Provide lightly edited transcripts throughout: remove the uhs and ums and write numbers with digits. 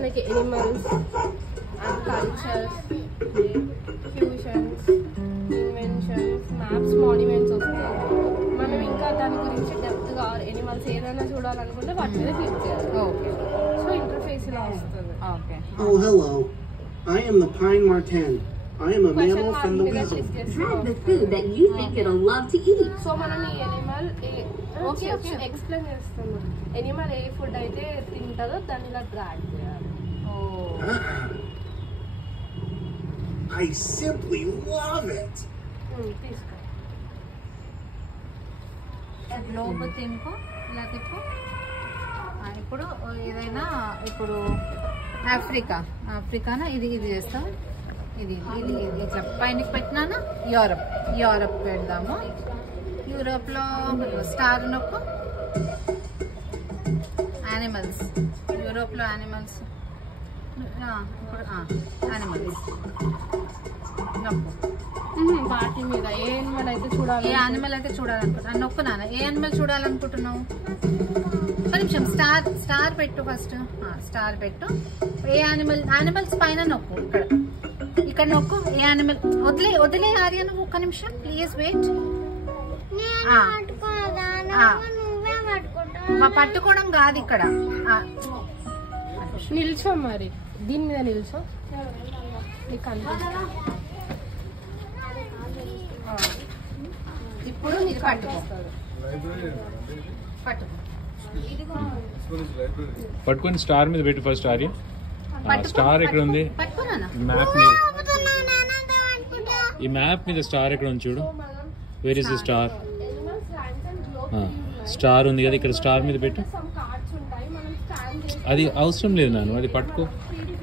మనకి animals and cultures, fusions, inventions, maps, monuments వస్తాయి. మనం ఇంకా దాని గురించి డెప్త్గా ఎనిమల్స్ ఏదైనా చూడాలనుకుంటే వాటి మీద క్లిక్ చేయాలి. ఓకే, సో ఇంటర్ఫేస్ ఇలా వస్తుంది. Okay. Oh, hello. I am the pine marten. I am a mammal from the weasel. Drag the food that you think it'll love to eat. So మనం ఈ Animal explain చేస్తున్నాం. Animal ఏ food అయితే తింటుందో దాన్ని ఇలా drag చేయాలి. I simply love it. తీసుకో. లోపు తింపు ఇలా తిప్పు. ఇప్పుడు ఏదైనా ఇప్పుడు ఆఫ్రికానా ఇది చేస్తాం. ఇది ఇట్లా పైనకి పెట్టినాను. యూరప్ పెడదాము. యూరోప్లో స్టార్ నొక్కు. యానిమల్స్, యూరోప్లో యానిమల్స్. ఇప్పుడు యానిమల్స్ నొక్కు. వాటి మీద ఏ యానిమల్ అయితే చూడాలి, ఏ యానిమల్ అయితే చూడాలనుకుంటున్నా నొక్కు నాన్న. ఏ యానిమల్ చూడాలనుకుంటున్నావు? ఒక నిమిషం. స్టార్ పెట్టు ఫస్ట్. స్టార్ పెట్టు. ఏ యానిమల్స్ పైన నొక్కు. ఇక్కడ నొక్కు. ఏ యానిమల్ వదిలే ఆర్య నువ్వు ఒక్క నిమిషం ప్లీజ్ వెయిట్. పట్టుకోవడం కాదు ఇక్కడ. నిల్చో, మరి దీని మీద నిల్చో. ఇప్పుడు మీరు పట్టుకొని స్టార్ మీద పెట్టు ఫస్ట్. ఆర్య స్టార్ ఎక్కడ ఉంది? మ్యాప్ మీద, ఈ మ్యాప్ మీద స్టార్ ఎక్కడ ఉంది చూడు. Where is the star? Star ఉంది కదా ఇక్కడ. స్టార్ మీద పెట్టు. అది అవసరం లేదు నాను, అది పట్టుకో.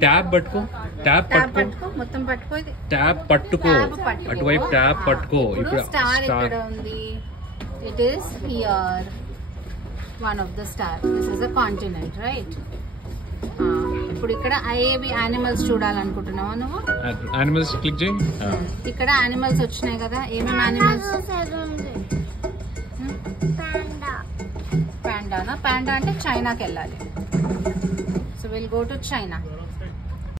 ట్యాబ్ పట్టుకో. ట్యాబ్ పట్టుకో. అటువైపు ట్యాబ్ పట్టుకో. ఇప్పుడు స్టార్ ఉంది. It is here. One of the star. This is a continent, right? ఇప్పుడు ఇక్కడ ఏవి యానిమల్స్ చూడాలనుకుంటున్నావా నువ్వు? యానిమల్స్ క్లిక్ చేయి. ఇక్కడ యానిమల్స్ వచ్చినాయి కదా. ఏమేమి యానిమల్స్? పాండానా? పాండా అంటే చైనాకి వెళ్ళాలి. So will go to China.